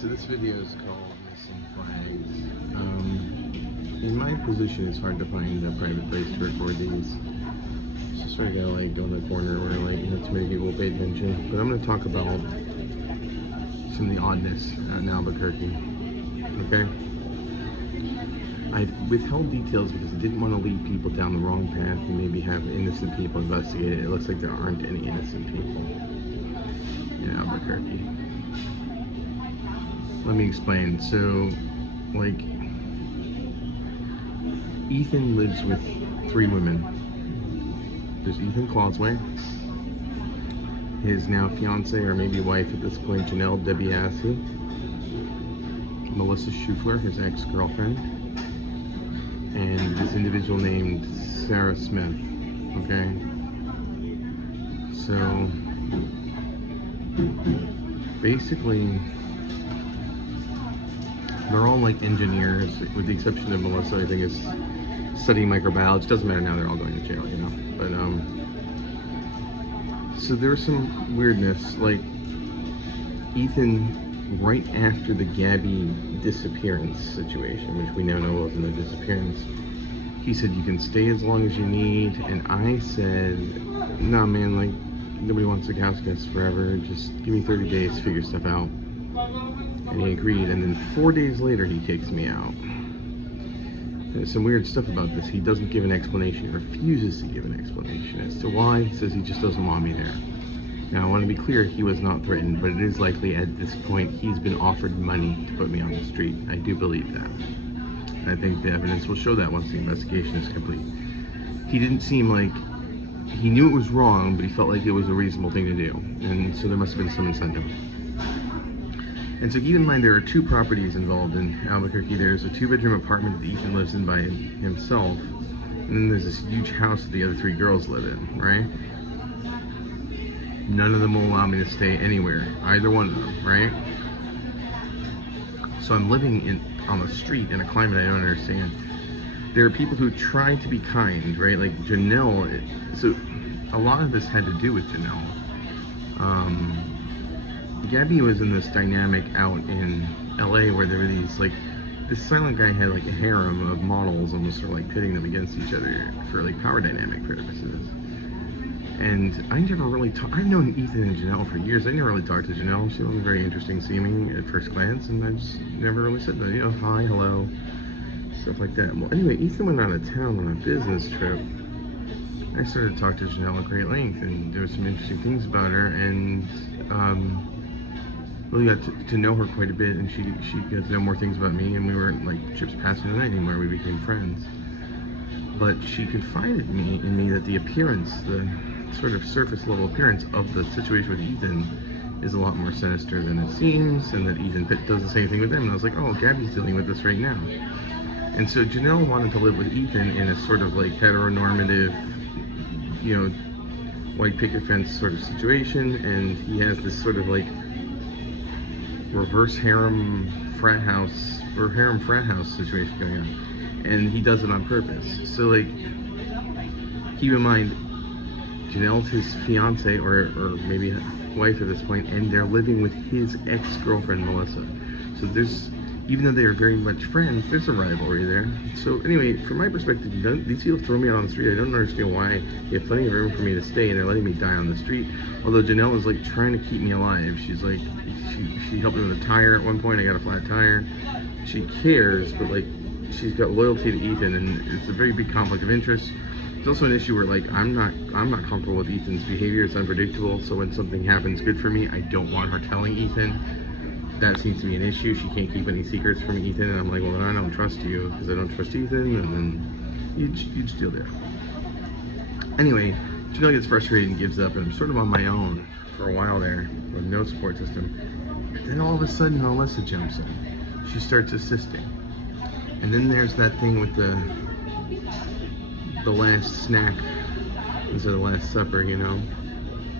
So this video is called Missing Flags. In my position, it's hard to find a private place to record these. It's just right now, like, on the corner where, like, not too many people pay attention. But I'm going to talk about some of the oddness in Albuquerque. Okay? I withheld details because I didn't want to lead people down the wrong path and maybe have innocent people investigated. It looks like there aren't any innocent people in Albuquerque. Let me explain. So, like, Ethan lives with 3 women. There's Ethan Clauseway, his now fiance or maybe wife at this point, Janelle DeBiase, Melissa Schufler, his ex-girlfriend, and this individual named Sarah Smith. Okay, so basically they're all like engineers, with the exception of Melissa, I think, is studying microbiology. Doesn't matter now, they're all going to jail, you know. But so there's some weirdness, like Ethan, right after the Gabby disappearance situation, which we now know wasn't a disappearance, he said, you can stay as long as you need, and I said, nah man, like, nobody wants to house guests forever, just give me 30 days to figure stuff out. And he agreed, and then 4 days later he kicks me out. There's some weird stuff about this. He doesn't give an explanation. He refuses to give an explanation as to why. He says he just doesn't want me there. Now, I want to be clear, he was not threatened, but it is likely at this point he's been offered money to put me on the street. I do believe that. And I think the evidence will show that once the investigation is complete. He didn't seem like, he knew it was wrong, but he felt like it was a reasonable thing to do. And so there must have been some incentive. And so keep in mind, there are 2 properties involved in Albuquerque. There's a 2-bedroom apartment that Ethan lives in by himself, and then there's this huge house that the other 3 girls live in, right? None of them will allow me to stay anywhere, either one of them, right? So I'm living on the street in a climate I don't understand. There are people who try to be kind, right? Like Janelle, so a lot of this had to do with Janelle. Gabby was in this dynamic out in LA where there were these, like, this silent guy had like a harem of models, almost sort of like pitting them against each other for like power dynamic purposes. And I never really I've known Ethan and Janelle for years. I never really talked to Janelle. She wasn't very interesting seeming at first glance, and I just never really said that, you know, hi, hello, stuff like that. Well, anyway, Ethan went out of town on a business trip. I started to talk to Janelle at great length, and there were some interesting things about her, and really got to know her quite a bit, and she got to know more things about me, and we weren't like ships passing the night anymore. We became friends. But she confided in me that the appearance, the sort of surface level appearance of the situation with Ethan is a lot more sinister than it seems, and that Ethan does the same thing with them. And I was like, oh, Gabby's dealing with this right now. And so Janelle wanted to live with Ethan in a sort of like heteronormative, you know, white picket fence sort of situation, and he has this sort of like reverse harem frat house or harem frat house situation going on, and he does it on purpose. So, like, keep in mind, Janelle's his fiance or maybe wife at this point, and they're living with his ex-girlfriend Melissa. So there's, even though they are very much friends, there's a rivalry there. So anyway, from my perspective, these people throw me out on the street. I don't understand why. They have plenty of room for me to stay, and they're letting me die on the street. Although Janelle is like trying to keep me alive. She's like, she helped me with a tire at one point. I got a flat tire. She cares, but like, she's got loyalty to Ethan, and it's a very big conflict of interest. It's also an issue where, like, I'm not comfortable with Ethan's behavior. It's unpredictable. So when something happens good for me, I don't want her telling Ethan. That seems to be an issue. She can't keep any secrets from Ethan, and I'm like, well, then I don't trust you because I don't trust Ethan, and then huge deal there. Anyway, Janelle gets frustrated and gives up, and I'm sort of on my own for a while there with no support system. Then all of a sudden, Melissa jumps in. She starts assisting, and then there's that thing with the last snack instead of the last supper, you know,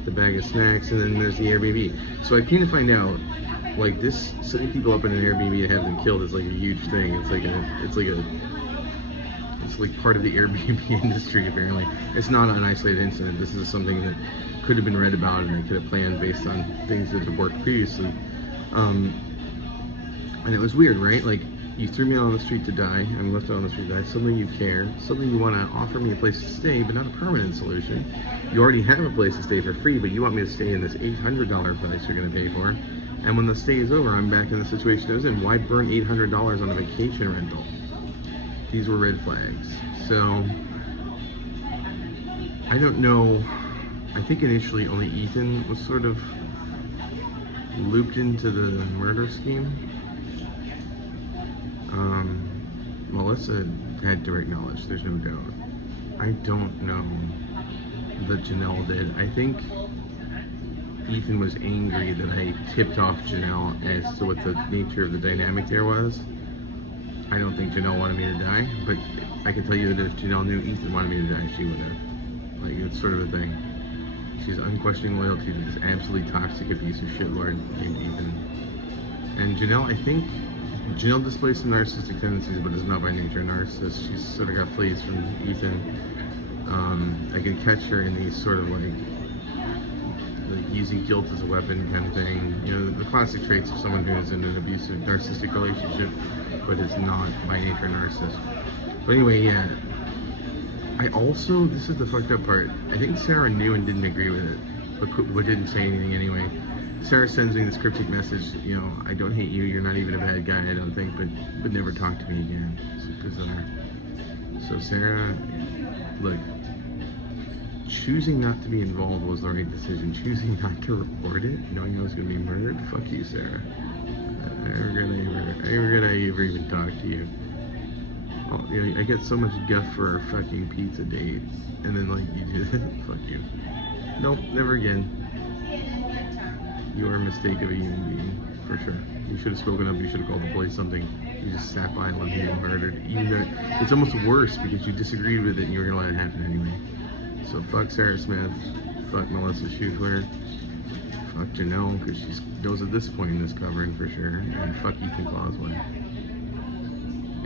the bag of snacks, and then there's the Airbnb. So I came to find out, like, this setting people up in an Airbnb to have them killed is like a huge thing. It's like part of the Airbnb industry, apparently. It's not an isolated incident. This is something that could have been read about, and they could have planned based on things that have worked previously. And it was weird, right? Like, you threw me out on the street to die. I'm left out on the street to die. Suddenly you care. Suddenly you want to offer me a place to stay, but not a permanent solution. You already have a place to stay for free, but you want me to stay in this $800 place you're going to pay for. And when the stay is over, I'm back in the situation I was in. Why burn $800 on a vacation rental? These were red flags. So, I don't know. I think initially only Ethan was sort of looped into the murder scheme. Melissa had direct knowledge, there's no doubt. I don't know that Janelle did. I think Ethan was angry that I tipped off Janelle as to what the nature of the dynamic there was. I don't think Janelle wanted me to die, but I can tell you that if Janelle knew Ethan wanted me to die, she would have. Like, it's sort of a thing. She's unquestioning loyalty to this absolutely toxic, abusive shitlord named Ethan. And Janelle, I think, Janelle displays some narcissistic tendencies, but is not by nature a narcissist. She's sort of got fleas from Ethan. I can catch her in these sort of like using guilt as a weapon kind of thing. You know, the classic traits of someone who is in an abusive, narcissistic relationship, but is not by nature a narcissist. But anyway, yeah. I also, this is the fucked up part, I think Sarah knew and didn't agree with it, but didn't say anything anyway. Sarah sends me this cryptic message, you know, I don't hate you, you're not even a bad guy, I don't think, but never talk to me again. It's bizarre. So Sarah, look, choosing not to be involved was the right decision. Choosing not to report it, knowing I was going to be murdered, fuck you, Sarah. I regret I ever even talked to you. Oh, you know, I get so much guff for our fucking pizza date, and then like you did it. Fuck you. Nope, never again. You are a mistake of a human being, for sure. You should have spoken up. You should have called the police. Something. You just sat by and let him get murdered. Even though it's almost worse because you disagreed with it and you were gonna let it happen anyway. So fuck Sarah Smith. Fuck Melissa Schufler. Fuck Janelle because she knows at this point in this covering for sure. And fuck Ethan Clauseway.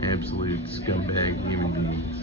Absolute scumbag human beings.